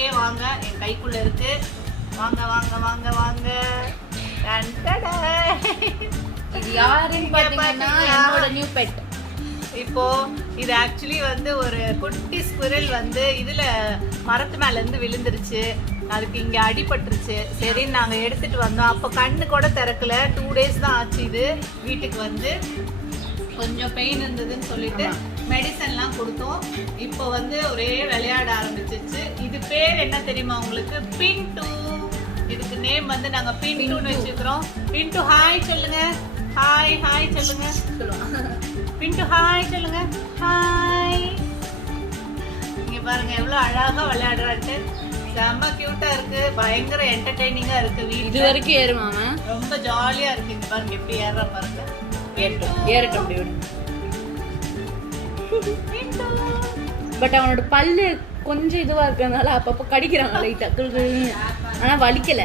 அப்படியே வாங்க, என் கைக்குள்ள இருக்கு. வாங்க வாங்க வாங்க வாங்க. இது யாருன்னு பாத்தீங்கன்னா என்னோட நியூ பெட். இப்போ இது ஆக்சுவலி வந்து ஒரு குட்டி ஸ்குரல் வந்து இதுல மரத்து மேல இருந்து விழுந்துருச்சு. அதுக்கு இங்க அடிபட்டுருச்சு. சரி நாங்க எடுத்துட்டு வந்தோம். அப்போ கண்ணு கூட திறக்கல. 2 days தான் ஆச்சு. இது வீட்டுக்கு வந்து கொஞ்சம் பெயின் இருந்ததுன்னு சொல்லிட்டு மெடிசன்லாம் கொடுத்தோம். இப்போ வந்து ஒரே விளையாட ஆரம்பிச்சிருச்சு. இது பேர் என்ன தெரியுமா உங்களுக்கு? பின்டு. இதுக்கு நேம் வந்து நாங்க பின்டுன்னு வச்சுக்கிறோம். பின்டு ஹாய் சொல்லுங்க. ஹாய் ஹாய் சொல்லுங்க. பின்டு ஹாய் சொல்லுங்க. ஹாய். இங்க பாருங்க எவ்வளவு அழகா விளையாடுறாரு. செம்ம கியூட்டா இருக்கு. பயங்கர என்டர்டெய்னிங்கா இருக்கு. இது வரைக்கும் ஏறுமாமா? ரொம்ப ஜாலியா இருக்கு. இங்க பாருங்க எப்படி ஏறற பாருங்க. ஏறட்டும் அப்படி விடு. பட் அவனோட பல்லு கொஞ்சம் இதுவா இருக்கறனால அப்பப்ப கடிக்கிறாங்க லைட்டா. ஆனா வலிக்கல.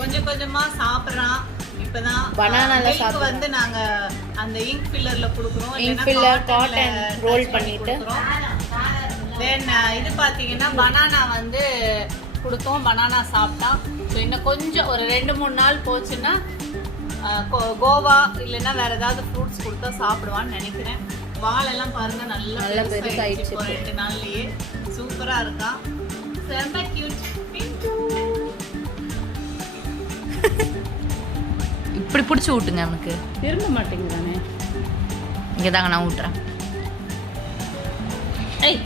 கொஞ்சம் கொஞ்சமா சாப்பிடுறான். இப்பதான் பனானால சாப்பிடுறோம். வந்து நாங்க அந்த இங்க் ஃபில்லர்ல குடுக்குறோம். இங்க் ஃபில்லர் காட்டன் ரோல் பண்ணிட்டு தென் இது பாத்தீங்கன்னா பனானா வந்து கொடுத்தோம். பனானா சாப்பிட்டான். ஸோ இன்னும் கொஞ்சம் ஒரு 2-3 நாள் போச்சுன்னா கோவா இல்லைன்னா வேற ஏதாவது ஃப்ரூட்ஸ் கொடுத்தா சாப்பிடுவான்னு நினைக்கிறேன். வாலெல்லாம் பாருங்க நல்லா பெருசாயிடுச்சு. 2 நாள்லயே சூப்பரா இருக்கான். செம்ம கியூட். இப்படி பிடிச்சி ஊட்டுங்க. அவனுக்கு திரும்ப மாட்டேங்கிறானே. இங்கே தாங்க நான் ஊட்டுறேன். ஏய்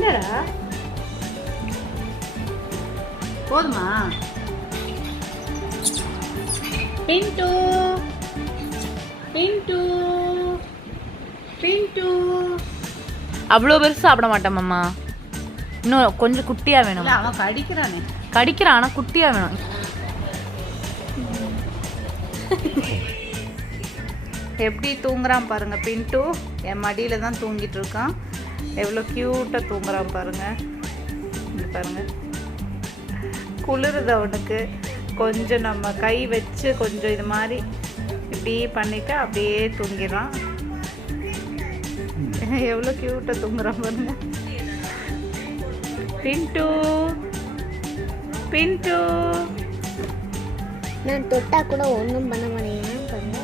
என்னடா போதுமா? பின்டு பின்டு பின்டு அவ்வளோ பெருசு சாப்பிட மாட்டேன் மாமா. இன்னும் கொஞ்சம் குட்டியா வேணும். அவன் கடிக்கிறானே. கடிக்கிறான் ஆனா குட்டியா வேணும். எப்படி தூங்குறான் பாருங்க. பின்டு என் மடியில தான் தூங்கிட்டு இருக்கான். எவ்வளோ க்யூட்டாக தூங்குறான் பாருங்க. இங்க பாருங்க குளிருது அவனுக்கு. கொஞ்சம் நம்ம கை வச்சு கொஞ்சம் இது மாதிரி இப்படி பண்ணிட்டு அப்படியே தூங்கிடுறான். எவ்வளோ க்யூட்டாக தூங்குறான் பாருங்க. பின்டு பின்டு நான் தொட்டா கூட ஒன்றும் பண்ண மாட்டேங்கிறேன் பாருங்க.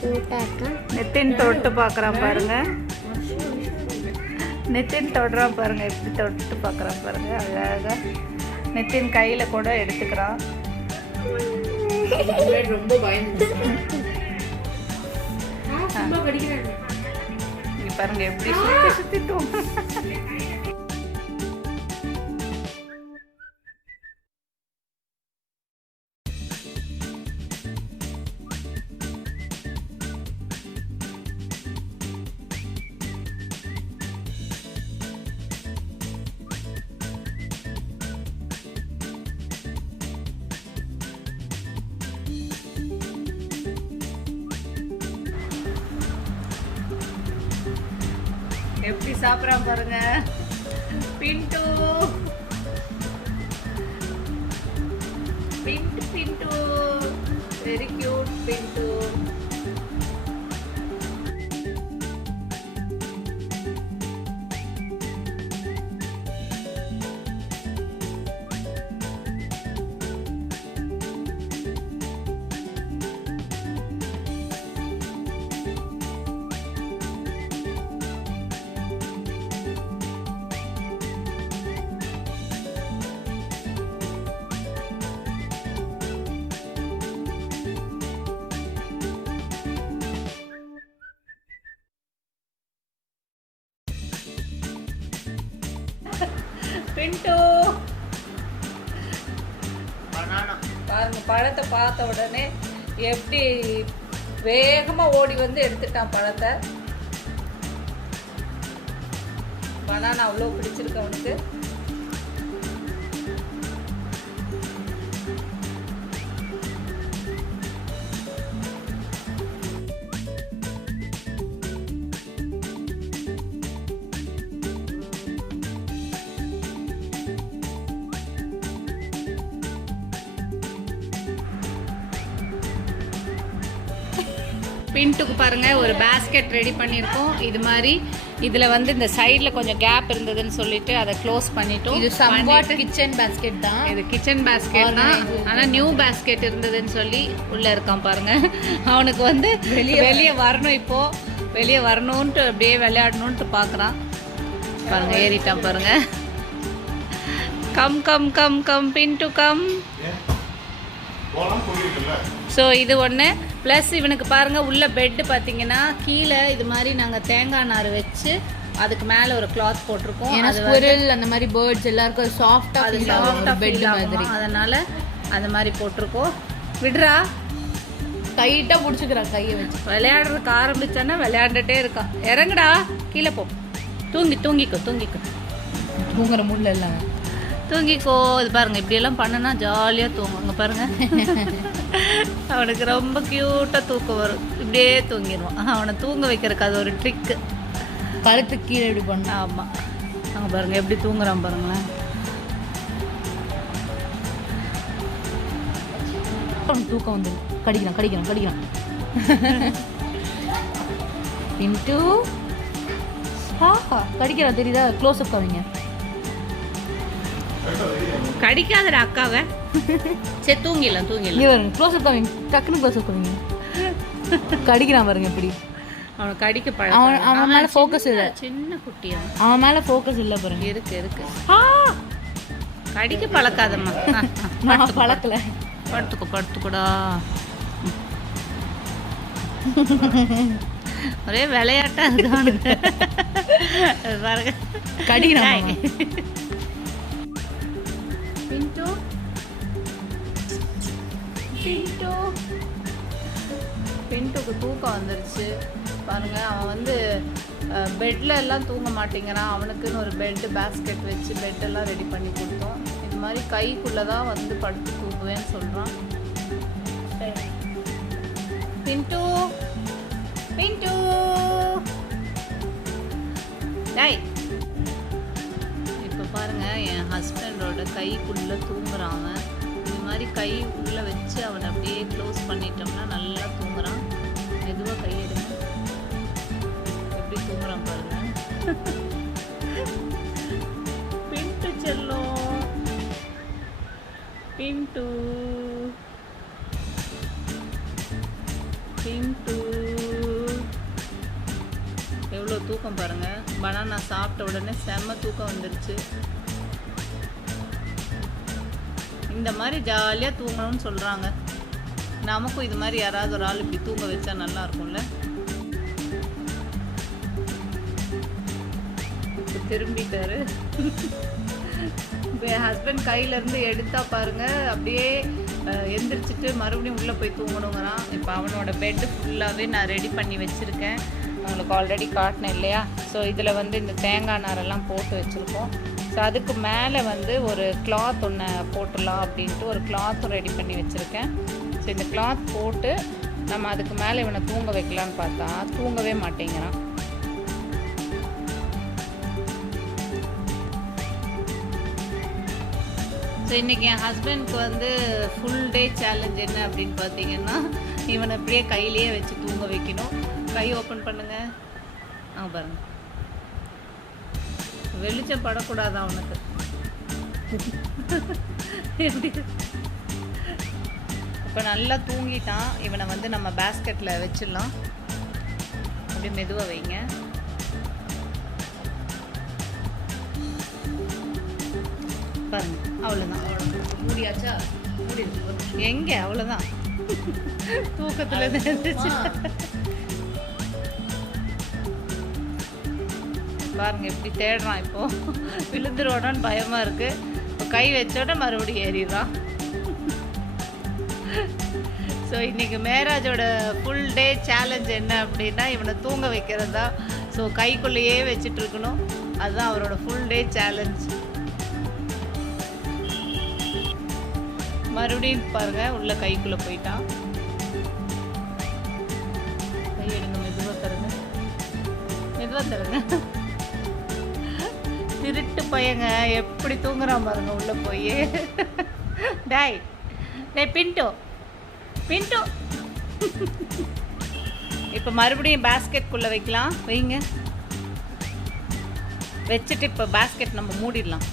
க்யூட்டாக இருக்கான். நித்தின் தொட்டு பார்க்குறான் பாருங்க. நித்தின் தொடுறான் பாருங்க. எப்படி தொட்டு பார்க்குறான் பாருங்க. அழகாக நித்தின் கையில் கூட எடுத்துக்கிறான். ரொம்ப பயந்து பாருங்க எப்படி சுற்றி சுற்றி தூங்க. எப்படி சாப்பிட்றான் பாருங்க. பின்டு பின்டு பின்டு வெரி கியூட் பின்டு. பின்டு பாருங்க. பழத்தை பார்த்த உடனே எப்படி வேகமா ஓடி வந்து எடுத்துட்டான் பழத்தை. பனானா அவ்வளோ பிடிச்சிருக்கு அவனுக்கு. பின்ட்டுக்கு பாருங்கள் ஒரு பேஸ்கெட் ரெடி பண்ணியிருக்கோம். இது மாதிரி இதில் வந்து இந்த சைடில் கொஞ்சம் கேப் இருந்ததுன்னு சொல்லிட்டு அதை க்ளோஸ் பண்ணிட்டோம். இது சம்வாட் கிச்சன் பேஸ்கெட் தான். இது கிச்சன் பேஸ்கெட் தான், ஆனால் நியூ பேஸ்கெட் இருந்ததுன்னு சொல்லி உள்ளே இருக்கான் பாருங்கள். அவனுக்கு வந்து வெளியே வரணும், இப்போது வெளியே வரணுன்ட்டு அப்படியே விளையாடணுன்ட்டு பார்க்குறான் பாருங்கள். ஏறிட்டான் பாருங்கள். Come come come come Pintu come. So இது ஒன்று ப்ளஸ் இவனுக்கு பாருங்கள் உள்ள பெட்டு பார்த்தீங்கன்னா கீழே இது மாதிரி நாங்கள் தேங்காய் நார் வச்சு அதுக்கு மேலே ஒரு கிளாத் போட்டிருக்கோம். ஏன்னா ஸ்குரில் அந்த மாதிரி பேர்ட்ஸ் எல்லாருக்கும் சாஃப்டாக அது சாஃப்டாக பெட் மாதிரி, அதனால் அந்த மாதிரி போட்டிருக்கோம். விடுறா, டைட்டாக பிடிச்சிக்கிறான் கையை வச்சு. விளையாடுறதுக்கு ஆரம்பிச்சானா விளையாண்டுட்டே இருக்கான். இறங்குடா, கீழே போ, தூங்கிக்கோ தூங்குற முள்ள எல்லாம் தூங்கிக்கோ. இது பாருங்க, இப்படியெல்லாம் பண்ணுனா ஜாலியாக தூங்குங்க பாருங்க. அவனுக்கு ரொம்ப க்யூட்டாக தூக்கம் வரும், இப்படியே தூங்கிடுவான். அவனை தூங்க வைக்கிறதுக்கு அது ஒரு ட்ரிக்கு. கழுத்து கீழே இப்படி பண்ண. ஆமாம், அங்கே பாருங்க எப்படி தூங்குறான் பாருங்களேன். தூக்கம் வந்து கடிக்கிறான். பின்ட்டு கடிக்கிறான், தெரியுதா? க்ளோஸ் அப் காமிங்க. கடிக்காதடா அக்காவை. சரி தூங்கிடலாம். க்ளோஸ் அப் காமிங்க, டக்குன்னு க்ளோஸ் அப் காமிங்க. கடிக்கிறான் பாருங்க எப்படி. அவனை கடிக்க அவன் மேலே ஃபோக்கஸ் இல்லை. சின்ன குட்டியா, அவன் மேலே ஃபோக்கஸ் இல்லை பாருங்க. இருக்கு. கடிக்க பழக்காதம்மா. பழக்கல. படுத்துக்கூடா. ஒரே விளையாட்டா இருக்கு பாருங்க. கடிக்கிறான். பின்ட்டுக்கு தூக்கம் வந்துருச்சு பாருங்க. அவன் வந்து பெட்டில் எல்லாம் தூங்க மாட்டேங்கிறான். அவனுக்குன்னு ஒரு பெட்டு பேஸ்கெட் வச்சு பெட்டெல்லாம் ரெடி பண்ணி கொடுத்தோம். இது மாதிரி கைக்குள்ளே தான் வந்து படுத்து தூங்குவேன்னு சொல்கிறான். பின்ட்டு டேய், இப்போ பாருங்க என் ஹஸ்பண்டோட கைக்குள்ளே தூங்குறான் அவன். இது மாதிரி கை உள்ளே வச்சு அவனை அப்படியே க்ளோஸ் பண்ணிட்டோம்னா நல்லா தூங்குறான். மெதுவாக கையெடுங்க, எப்படி தூங்குறான் பாருங்க. பின்ட்டு செல்லும், பின்ட்டு எவ்வளோ தூக்கம் பாருங்க. பனானா சாப்பிட்ட உடனே செம்ம தூக்கம் வந்துருச்சு. இந்த மாதிரி ஜாலியாக தூங்கணும்னு சொல்கிறாங்க. நமக்கும் இது மாதிரி யாராவது ஒரு ஆள் இப்படி தூங்க வச்சா நல்லா இருக்கும்ல. திரும்பிட்டாரு. இப்போ என் ஹஸ்பண்ட் கையிலேருந்து எடுத்தா பாருங்க, அப்படியே எந்திரிச்சிட்டு மறுபடியும் உள்ளே போய் தூங்கணுங்கிறான். இப்போ அவனோட பெட்டு ஃபுல்லாகவே நான் ரெடி பண்ணி வச்சுருக்கேன். உங்களுக்கு ஆல்ரெடி காட்டினேன் இல்லையா? ஸோ இதில் வந்து இந்த தேங்காய் நாரெல்லாம் போட்டு வச்சுருக்கோம். ஸோ அதுக்கு மேலே வந்து ஒரு கிளாத் ஒன்று போட்டுடலாம் அப்படின்ட்டு ஒரு கிளாத்தும் ரெடி பண்ணி வச்சுருக்கேன். ஸோ இந்த கிளாத் போட்டு நம்ம அதுக்கு மேலே இவனை தூங்க வைக்கலான்னு பார்த்தா தூங்கவே மாட்டேங்கிறான். ஸோ இன்றைக்கி என் ஹஸ்பண்ட்க்கு வந்து ஃபுல் டே சேலஞ்ச் என்ன அப்படின்னு பார்த்தீங்கன்னா, இவனை அப்படியே கையிலேயே வச்சு தூங்க வைக்கணும். கை ஓப்பன் பண்ணுங்க. பாருங்க, வெளிச்சம் படக்கூடாது அவனுக்கு. இப்போ நல்லா தூங்கிட்டான். இவனை வந்து நம்ம பேஸ்கெட்டில் வச்சிடலாம். அப்படியே மெதுவாக வைங்க. பாருங்க, அவ்வளோதான். மூடியாச்சா? எங்கே, அவ்வளோதான். தூக்கத்தில் இருந்துச்சு பாருங்க எப்படி தேடுறான். இப்போ விழுந்துருவானு பயமா இருக்கு. இப்போ கை வச்சோட மறுபடியும் ஏறிடுறான். ஸோ இன்னைக்கு மேராஜோட ஃபுல் டே சேலஞ்ச் என்ன அப்படின்னா இவனை தூங்க வைக்கிறது தான். ஸோ கைக்குள்ளேயே வச்சுட்டு இருக்கணும், அதுதான் அவரோட ஃபுல் டே சேலஞ்ச். மறுபடியும் பாருங்க, உள்ள கைக்குள்ளே போயிட்டான். கை எடுங்க, மெதுவாக தருங்க, மெதுவாக தருங்க. திருட்டு பையங்க எப்படி தூங்குறான் பாருங்க உள்ள போய். டேய் பின்ட்டு இப்போ மறுபடியும் பேஸ்கெட்குள்ளே வைக்கலாம். வைங்க. வச்சுட்டு இப்போ பேஸ்கெட் நம்ம மூடிடலாம்.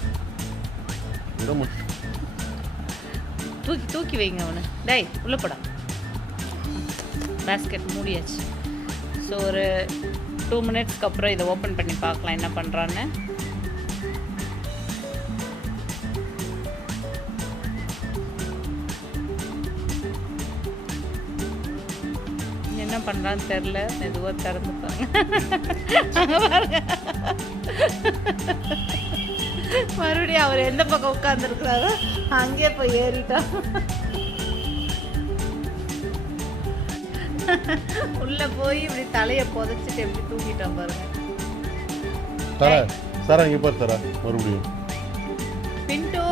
தூக்கி தூக்கி வைங்க அவனு. டேய் உள்ளே போடா. பேஸ்கெட் மூடியாச்சு. ஸோ ஒரு 2 மினிட்ஸ்க்கு அப்புறம் இதை ஓப்பன் பண்ணி பார்க்கலாம் என்ன பண்ணுறான்னு. என்ன பண்ணுறான்னு தெரில. மெதுவாக திறந்துப்பாங்க. பாருங்க மறுபடியும் அவர் எந்த பக்கம் உட்காந்துருக்குறாரோ அங்கே போய் ஏறிட்டோம். உள்ள போய் இப்படி தலையை புதைச்சிட்டு எப்படி தூங்கிட்டோம் பாருங்க. சாரா இங்க பாரு சாரா மறுபடியும். Pinto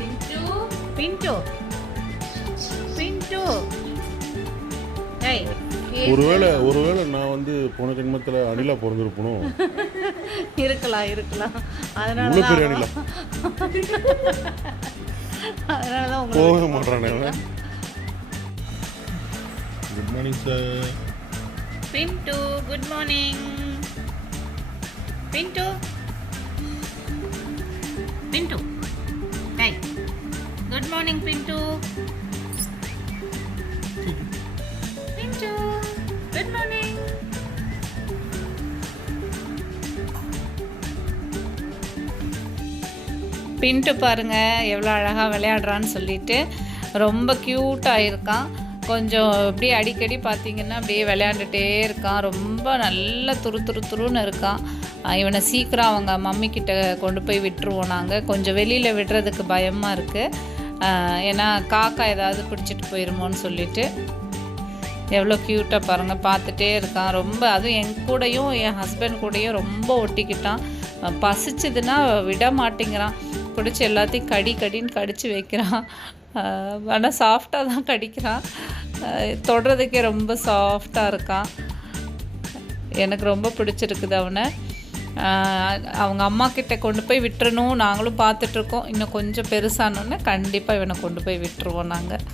Pinto Pinto Pinto. ஏய் ஒருவேளை நான் வந்து போன ஜென்மத்துல அணிலா பிறந்திருப்பணும். இருக்கலாம். அதனால தான் போக மாட்டானே. Good morning sir. Pinto good morning. Pinto hi good morning Pinto. Good morning. Pintu பாருங்க எவ்வளோ அழகாக விளையாடுறான்னு சொல்லிட்டு ரொம்ப க்யூட்டாக இருக்கான். கொஞ்சம் அப்படியே அடிக்கடி பார்த்தீங்கன்னா அப்படியே விளையாண்டுட்டே இருக்கான். ரொம்ப நல்ல துருன்னு இருக்கான். இவனை சீக்கிரம் அவங்க மம்மிக்கிட்ட கொண்டு போய் விட்டுருவோம். நாங்கள் கொஞ்சம் வெளியில் விடுறதுக்கு பயமாக இருக்குது. ஏன்னா காக்கா ஏதாவது பிடிச்சிட்டு போயிருமோன்னு சொல்லிட்டு. எவ்வளோ க்யூட்டாக பாருங்கள், பார்த்துட்டே இருக்கான். ரொம்ப அதுவும் என் கூடயும் என் ஹஸ்பண்ட் கூடயும் ரொம்ப ஒட்டிக்கிட்டான். பசிச்சுதுன்னா விட மாட்டேங்கிறான். பிடிச்சி எல்லாத்தையும் கடின்னு கடிச்சு வைக்கிறான். ஆனால் சாஃப்டாக தான் கடிக்கிறான். தொடுறதுக்கே ரொம்ப சாஃப்டாக இருக்கான். எனக்கு ரொம்ப பிடிச்சிருக்குது அவனை. அவங்க அம்மா கிட்ட கொண்டு போய் விட்டுறணும் நாங்களும் பார்த்துட்ருக்கோம். இன்னும் கொஞ்சம் பெருசானோன்னே கண்டிப்பாக இவனை கொண்டு போய் விட்டுருவோம் நாங்கள்.